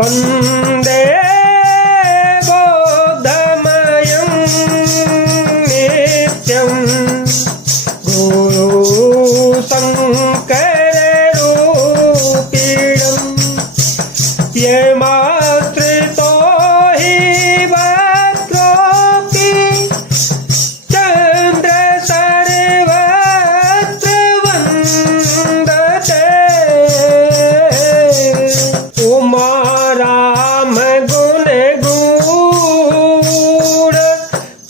वन्दे बोधमयं नित्यं गुरुशङ्कररूपिणं यमाश्रितो हि वक्रोऽपि चन्द्र सर्वत्र वन्दते। उमा राम गुण गूढ़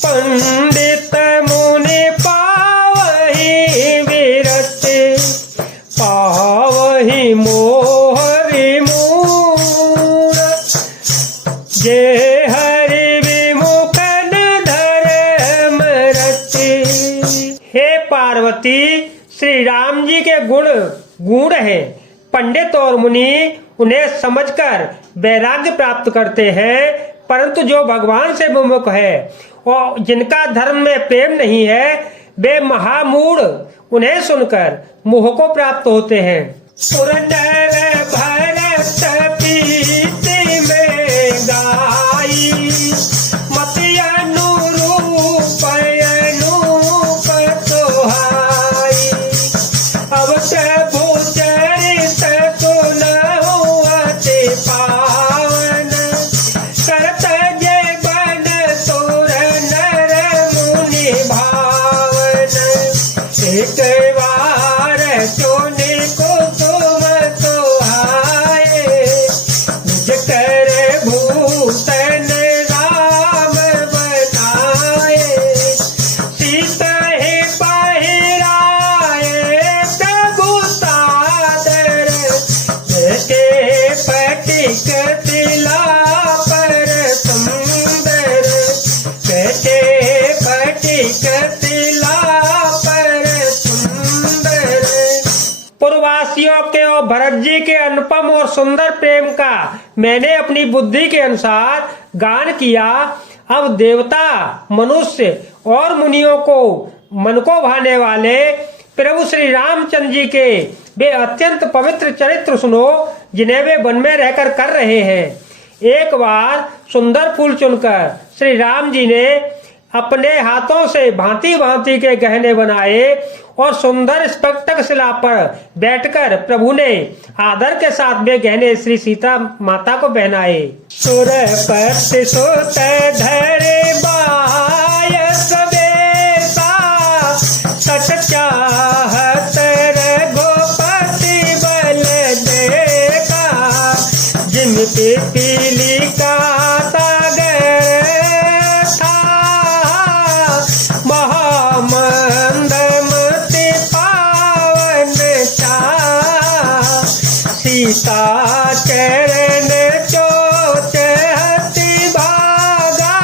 पंडित मुनि पावहि विरति पावहि मोह विमूढ़ जे हरि विमुखन धर्म रति। हे पार्वती, श्री राम जी के गुण गूढ़ हैं। पंडित और मुनि उन्हें समझकर वैराग्य प्राप्त करते हैं, परंतु जो भगवान से विमुख है और जिनका धर्म में प्रेम नहीं है, वे महामूढ़ उन्हें सुनकर मोह को प्राप्त होते हैं। पुरंदर भरत प्रीति में गाई मति अनुरूप अनूप सोहाई। अब प्रभु चरित सुनहु अति पावन करत जय बन सुर नर मुनि भावन। एक बार चुनि कुसुम सुहाए निज कर भूषण राम बनाए। सीता ही पहिराए प्रभु सादर के पटिक तिला पर सुंदर के पटिक तिला पर सुंदर। पूर्ववासियों के और भरत जी के अनुपम और सुंदर प्रेम का मैंने अपनी बुद्धि के अनुसार गान किया। अब देवता, मनुष्य और मुनियों को मन को भाने वाले प्रभु श्री रामचंद्र जी के वे अत्यंत पवित्र चरित्र सुनो, जिन्हें वे वन में रहकर कर रहे हैं। एक बार सुंदर फूल चुनकर श्री राम जी ने अपने हाथों से भांति भांति के गहने बनाए और सुंदर स्फटिक शिला पर बैठकर प्रभु ने आदर के साथ वे गहने श्री सीता माता को पहनाए। सुरपति सुत धरे बायस बेसा सच चाहत रघुपति बल देखा। जिनकी पीली का सागर था महामंदमति पावन चा। सीता चरण चोच हति भागा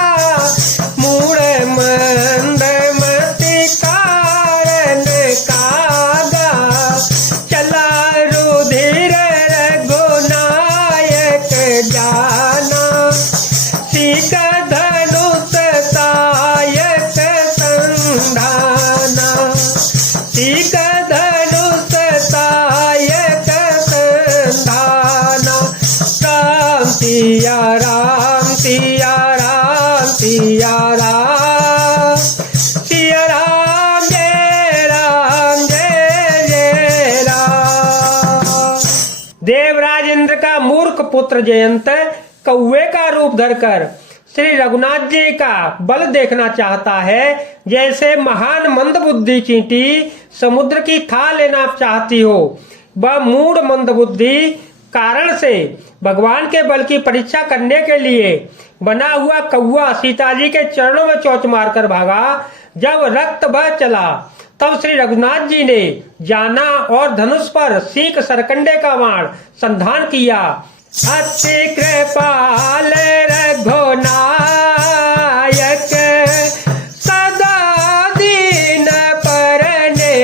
मूढ़ मंदमति कारण कागा। चला रुधिर रघुनायक जाना सीख धनुष सायक संधाना। सीख धनुष सायक संधाना। राम सिया राम सिया राम सिया राम सिया राम जय जय राम। देवराज इंद्र का मूर्ख पुत्र जयंत कौवे का रूप धरकर श्री रघुनाथ जी का बल देखना चाहता है। जैसे महान मंद बुद्धि चींटी समुद्र की था लेना चाहती हो, वह मूढ़ मंद बुद्धि कारण से भगवान के बल की परीक्षा करने के लिए बना हुआ कौवा सीता जी के चरणों में चोंच मारकर भागा। जब रक्त बह चला तब श्री रघुनाथ जी ने जाना और धनुष पर सीख सरकंडे का बाण संधान किया। अति कृपाल रघुनायक सदा दीन परने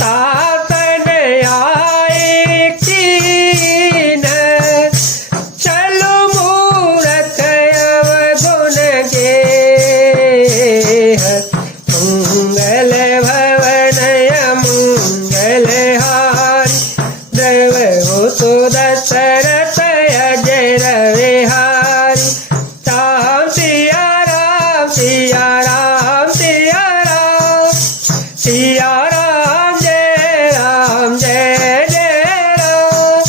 तातन आए कीन। चलो मूरत अवगुण गे मंगल भवन मंगल हार देव तो दस दशरथ अजय रवे हरि। राम सिया राम सिया राम सिया राम सिया राम जय राम जय जय राम।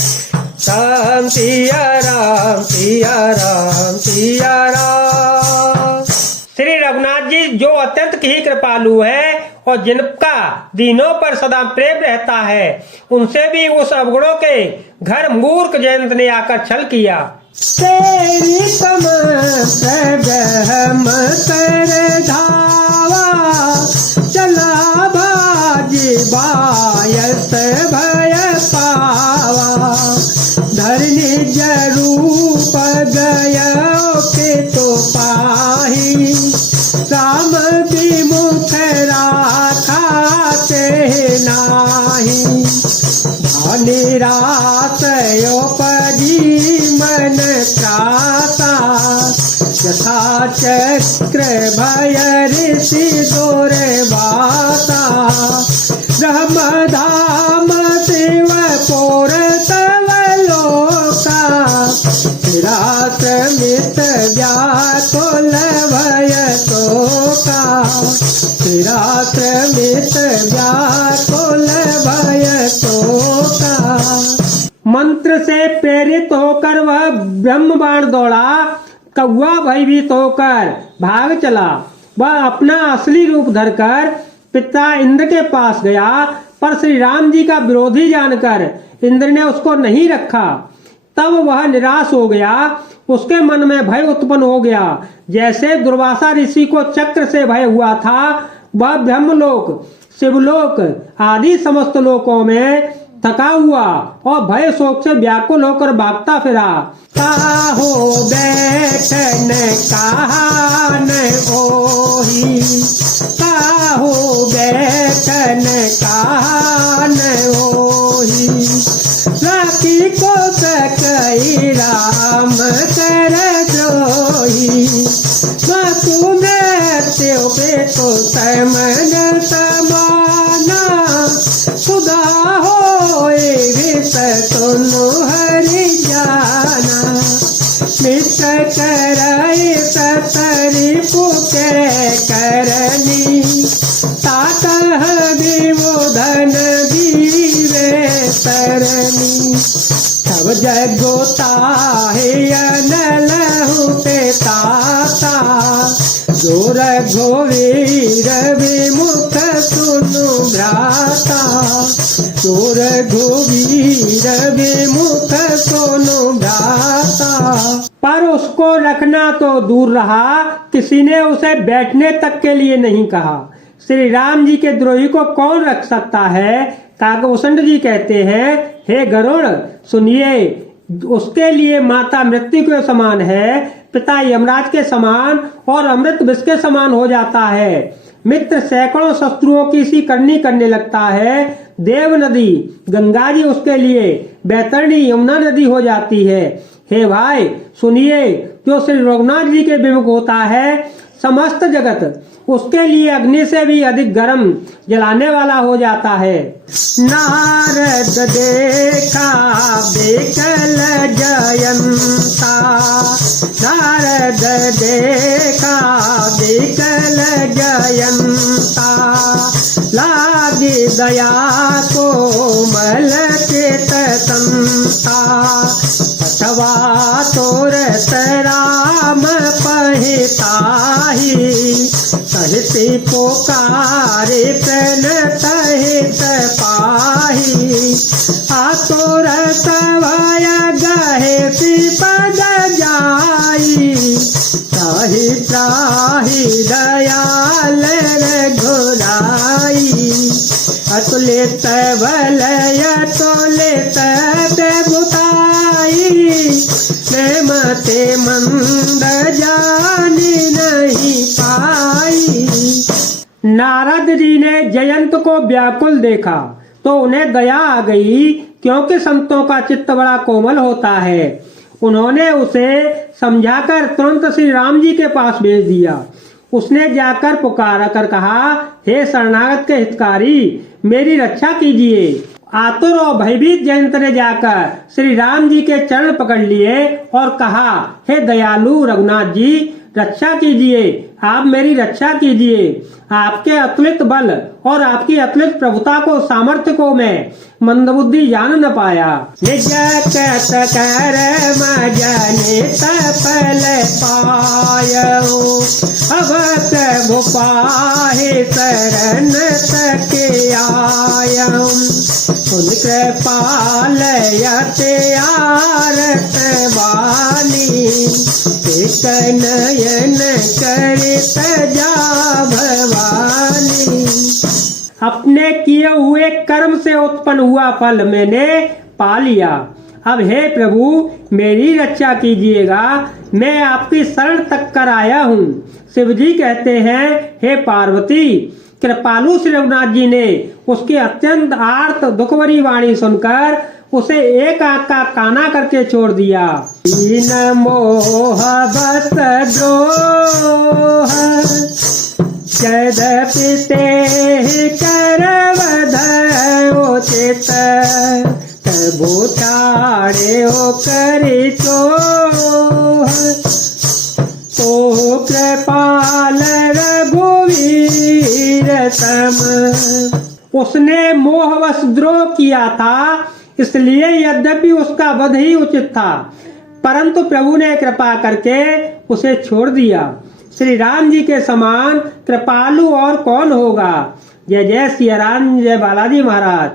राम सिया राम सिया राम सिया राम। श्री रघुनाथ जी जो अत्यंत ही कृपालु है और जिनका दीनों पर सदा प्रेम रहता है, उनसे भी उस अवगुणों के घर मूर्ख जयंत ने आकर छल किया। तेरी हम कर धावा चला बाजी बायस भय पावा। धरनी जरूप गयो के तो पाही राम विमुख राखा ते नाही। निराश योपजी मन त्रासा यथा चक्र भय ऋषि दूर बासा। ब्रह्म धाम शिव पोर तव लोका रात मित व्याकुल भय शोका। रात मित व्याकुल भय शोका। मंत्र से प्रेरित होकर वह ब्रह्म बाण दौड़ा। कौवा भयभीत होकर भाग चला। वह अपना असली रूप धरकर पिता इंद्र के पास गया, पर श्री राम जी का विरोधी जानकर इंद्र ने उसको नहीं रखा। तब वह निराश हो गया। उसके मन में भय उत्पन्न हो गया। जैसे दुर्वासा ऋषि को चक्र से भय हुआ था, वह ब्रह्मलोक शिवलोक आदि समस्त लोकों में थका हुआ और भय शोक से व्याकुल होकर भागता फिरा। काहो बैठन कान ओही। काहो बैठन कान ओही। राखी को सकई राम कर द्रोही। तुम्हें तो समन समाना खुदा हो सुनो हरि जाना। मित्र कराए तरी पुके करनी ताकह विवोधन दीवे तरनी। सब जगोता है अनल हुते ताता जोर घोवीर विमुख सुनु भ्राता। जोर घोवीर विमुख सुनु भ्राता। पर उसको रखना तो दूर रहा, किसी ने उसे बैठने तक के लिए नहीं कहा। श्री राम जी के द्रोही को कौन रख सकता है। काकभूषण जी कहते हैं, हे गरुड़ सुनिए, उसके लिए माता मृत्यु के समान है, पिता यमराज के समान और अमृत विष के समान हो जाता है। मित्र सैकड़ों शत्रुओं की सी करने लगता है। देव नदी गंगा जी उसके लिए बैतरणी यमुना नदी हो जाती है। हे भाई सुनिए, जो श्री रघुनाथ जी के विमुख होता है, समस्त जगत उसके लिए अग्नि से भी अधिक गर्म जलाने वाला हो जाता है। नारद देखा बेकल जयंता। नारद देखा बेकल जयंता। लागी दया को मल चेत संता। अथवा तोर राम पहिताही। सहित पोकारे तन तहित पाही। आतोर सवाय गहे पद जाई। त्राहि त्राहि दयाल घुराई। अतुलित बलय अतुलित प्रभुताई। मते मंद जानी नहीं पाई। नारद जी ने जयंत को व्याकुल देखा तो उन्हें दया आ गई, क्योंकि संतों का चित्त बड़ा कोमल होता है। उन्होंने उसे समझाकर तुरंत श्री राम जी के पास भेज दिया। उसने जाकर पुकार कर कहा, हे शरणागत के हितकारी, मेरी रक्षा कीजिए। आतुर और भयभीत जयंत ने जाकर श्री राम जी के चरण पकड़ लिए और कहा, हे दयालु रघुनाथ जी, रक्षा कीजिए, आप मेरी रक्षा कीजिए। आपके अतुलित बल और आपकी अतुलित प्रभुता को, सामर्थ्य को मैं मंदबुद्धि जान न पाया। निज कत कर्म जनि सफल पायऊ, अब प्रभु पाहि शरण तक आयऊ। सुन कृपाल यति आरत वाणी, एक नयन करित जा भवानी। अपने किए हुए कर्म से उत्पन्न हुआ फल मैंने पा लिया। अब हे प्रभु मेरी रक्षा कीजिएगा, मैं आपकी शरण तक कर आया हूँ। शिव जी कहते हैं, हे पार्वती, कृपालु श्री रघुनाथ जी ने उसकी अत्यंत आर्त दुखभरी वाणी सुनकर उसे एक आंख का काना करके छोड़ दिया। दीन मोह बस द्रोह, यद्यपि ते करवध उचित, प्रभु तारे हो करि चोह। तो कृपाल रघुवीर सम, उसने मोहवश द्रोह किया था, इसलिए यद्यपि उसका वध ही उचित था, परंतु प्रभु ने कृपा करके उसे छोड़ दिया। श्री राम जी के समान कृपालु और कौन होगा। जय जय सिया राम, जय बालाजी महाराज।